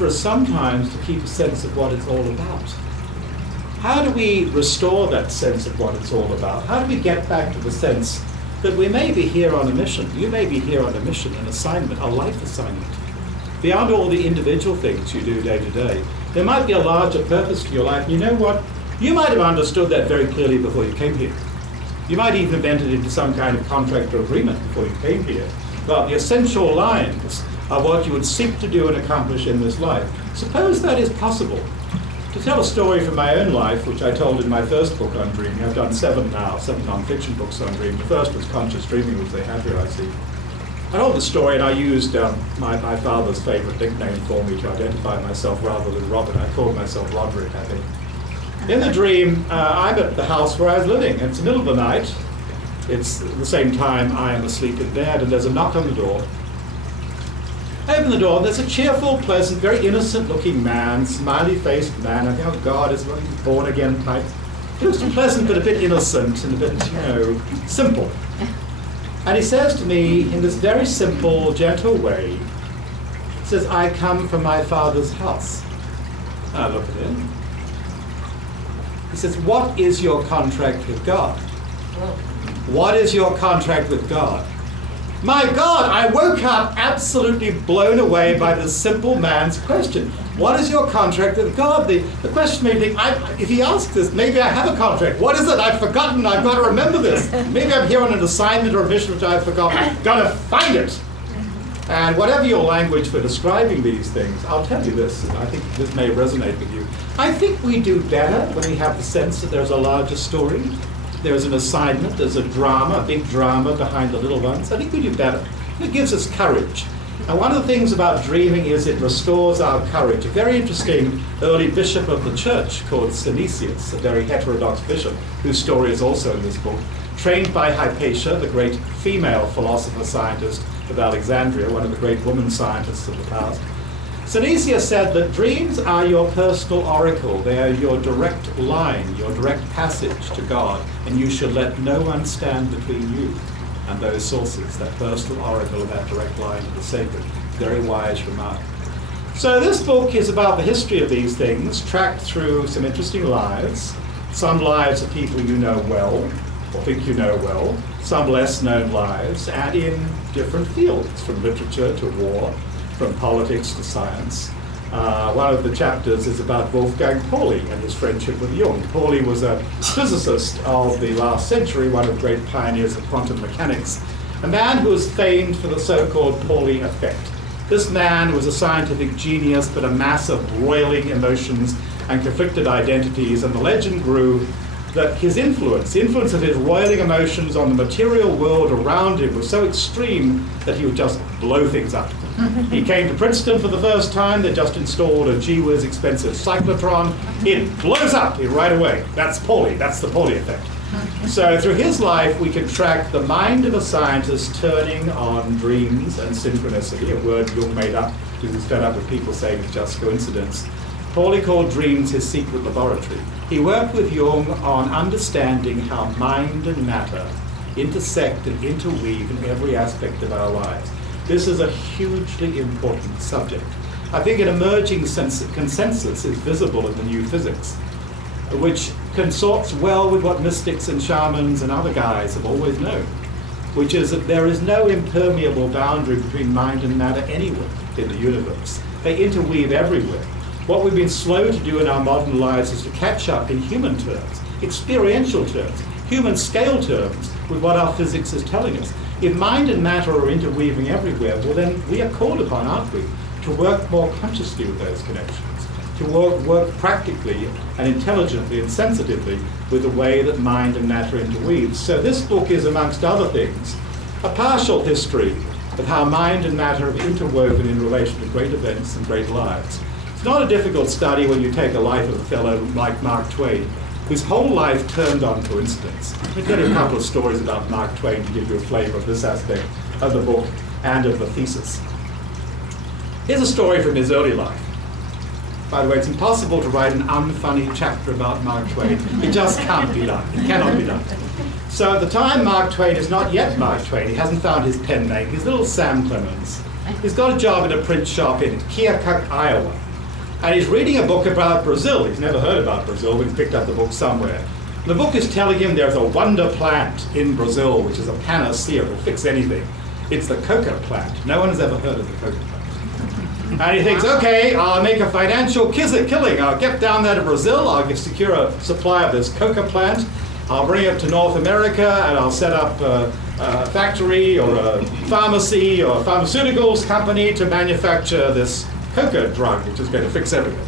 for us sometimes to keep a sense of what it's all about. How do we restore that sense of what it's all about? How do we get back to the sense that we may be here on a mission? You may be here on a mission, an assignment, a life assignment. Beyond all the individual things you do day to day, there might be a larger purpose to your life. And you know what? You might have understood that very clearly before you came here. You might even have entered into some kind of contract or agreement before you came here. But the essential lines of what you would seek to do and accomplish in this life. Suppose that is possible. To tell a story from my own life, which I told in my first book on dreaming, I've done 7 non-fiction books on dreaming. The first was Conscious Dreaming, which they have here, I see. I told the story, and I used my father's favorite nickname for me to identify myself rather than Robert. I called myself Roderick, I think. In the dream, I'm at the house where I was living. It's the middle of the night. It's the same time I am asleep in bed, and there's a knock on the door. I open the door, and there's a cheerful, pleasant, very innocent-looking man, smiley-faced man. I think, oh God, is one born-again type. He looks pleasant, but a bit innocent and a bit, simple. And he says to me, in this very simple, gentle way, he says, I come from my father's house. And I look at him. He says, what is your contract with God? What is your contract with God? My God, I woke up absolutely blown away by this simple man's question. What is your contract with God? The question made me think, if he asks this, maybe I have a contract. What is it? I've forgotten. I've got to remember this. Maybe I'm here on an assignment or a mission which I've forgotten. I've got to find it. And whatever your language for describing these things, I'll tell you this, and I think this may resonate with you. I think we do better when we have the sense that there's a larger story. There's an assignment, there's a drama, a big drama behind the little ones. I think we do better. It gives us courage. And one of the things about dreaming is it restores our courage. A very interesting early bishop of the church called Synesius, a very heterodox bishop, whose story is also in this book, trained by Hypatia, the great female philosopher-scientist of Alexandria, one of the great woman scientists of the past. Synesius said that dreams are your personal oracle. They are your direct line, your direct passage to God, and you should let no one stand between you and those sources, that personal oracle, that direct line to the sacred. Very wise remark. So this book is about the history of these things, tracked through some interesting lives, some lives of people you know well, or think you know well, some less known lives, and in different fields, from literature to war, from politics to science. One of the chapters is about Wolfgang Pauli and his friendship with Jung. Pauli was a physicist of the last century, one of the great pioneers of quantum mechanics, a man who was famed for the so-called Pauli effect. This man was a scientific genius, but a mass of roiling emotions and conflicted identities, and the legend grew that his influence, the influence of his roiling emotions on the material world around him was so extreme that he would just blow things up. He came to Princeton for the first time. They just installed a gee-whiz expensive cyclotron. It blows up right away. That's Pauli. That's the Pauli effect. So through his life, we can track the mind of a scientist turning on dreams and synchronicity, a word Jung made up because he's fed up with people saying it's just coincidence. Pauli called dreams his secret laboratory. He worked with Jung on understanding how mind and matter intersect and interweave in every aspect of our lives. This is a hugely important subject. I think an emerging consensus is visible in the new physics, which consorts well with what mystics and shamans and other guys have always known, which is that there is no impermeable boundary between mind and matter anywhere in the universe. They interweave everywhere. What we've been slow to do in our modern lives is to catch up in human terms, experiential terms, human scale terms with what our physics is telling us. If mind and matter are interweaving everywhere, well then we are called upon, aren't we, to work more consciously with those connections, to work practically and intelligently and sensitively with the way that mind and matter interweave. So this book is, amongst other things, a partial history of how mind and matter have interwoven in relation to great events and great lives. It's not a difficult study when you take a life of a fellow like Mark Twain, whose whole life turned on coincidence. Let me tell you a couple of stories about Mark Twain to give you a flavor of this aspect of the book and of the thesis. Here's a story from his early life. By the way, it's impossible to write an unfunny chapter about Mark Twain. It just can't be done. It cannot be done. So at the time, Mark Twain is not yet Mark Twain. He hasn't found his pen name. He's little Sam Clemens. He's got a job in a print shop in Keokuk, Iowa. And he's reading a book about Brazil. He's never heard about Brazil, but he picked up the book somewhere. The book is telling him there's a wonder plant in Brazil, which is a panacea, will fix anything. It's the coca plant. No one has ever heard of the coca plant. And he thinks, okay, I'll make a financial killing. I'll get down there to Brazil, I'll secure a supply of this coca plant, I'll bring it to North America, and I'll set up a factory or a pharmacy or a pharmaceuticals company to manufacture this coca drug, which is going to fix everything.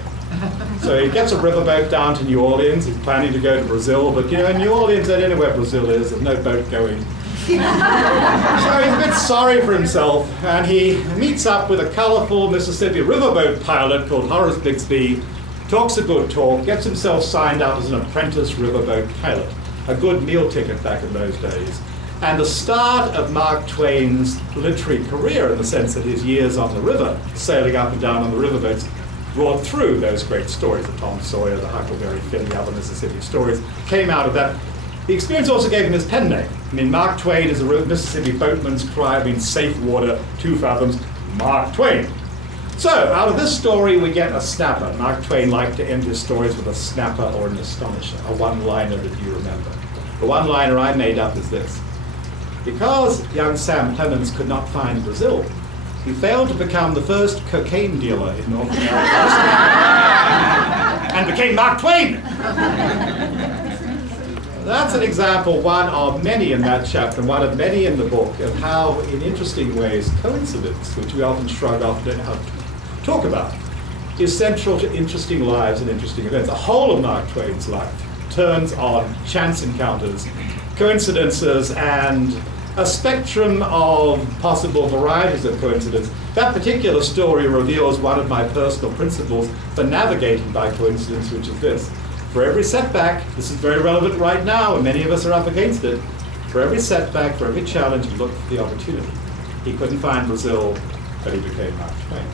So he gets a riverboat down to New Orleans. He's planning to go to Brazil, but in New Orleans, I don't know where Brazil is. There's no boat going. So he's a bit sorry for himself, and he meets up with a colorful Mississippi riverboat pilot called Horace Bixby, talks a good talk, gets himself signed up as an apprentice riverboat pilot, a good meal ticket back in those days. And the start of Mark Twain's literary career, in the sense that his years on the river, sailing up and down on the riverboats, brought through those great stories, the Tom Sawyer, the Huckleberry Finn, the other Mississippi stories, came out of that. The experience also gave him his pen name. I mean, Mark Twain is a Mississippi boatman's cry, I mean, safe water, 2 fathoms, Mark Twain. So, out of this story, we get a snapper. Mark Twain liked to end his stories with a snapper or an astonisher, a one-liner that you remember. The one-liner I made up is this. Because young Sam Clemens could not find Brazil, he failed to become the first cocaine dealer in North America and became Mark Twain. That's an example, one of many in that chapter, and one of many in the book, of how, in interesting ways, coincidence, which we often shrug off and don't know how to talk about, is central to interesting lives and interesting events. The whole of Mark Twain's life turns on chance encounters, coincidences, and a spectrum of possible varieties of coincidence. That particular story reveals one of my personal principles for navigating by coincidence, which is this. For every setback, this is very relevant right now, and many of us are up against it, for every setback, for every challenge, look for the opportunity. He couldn't find Brazil, but he became Mark Twain.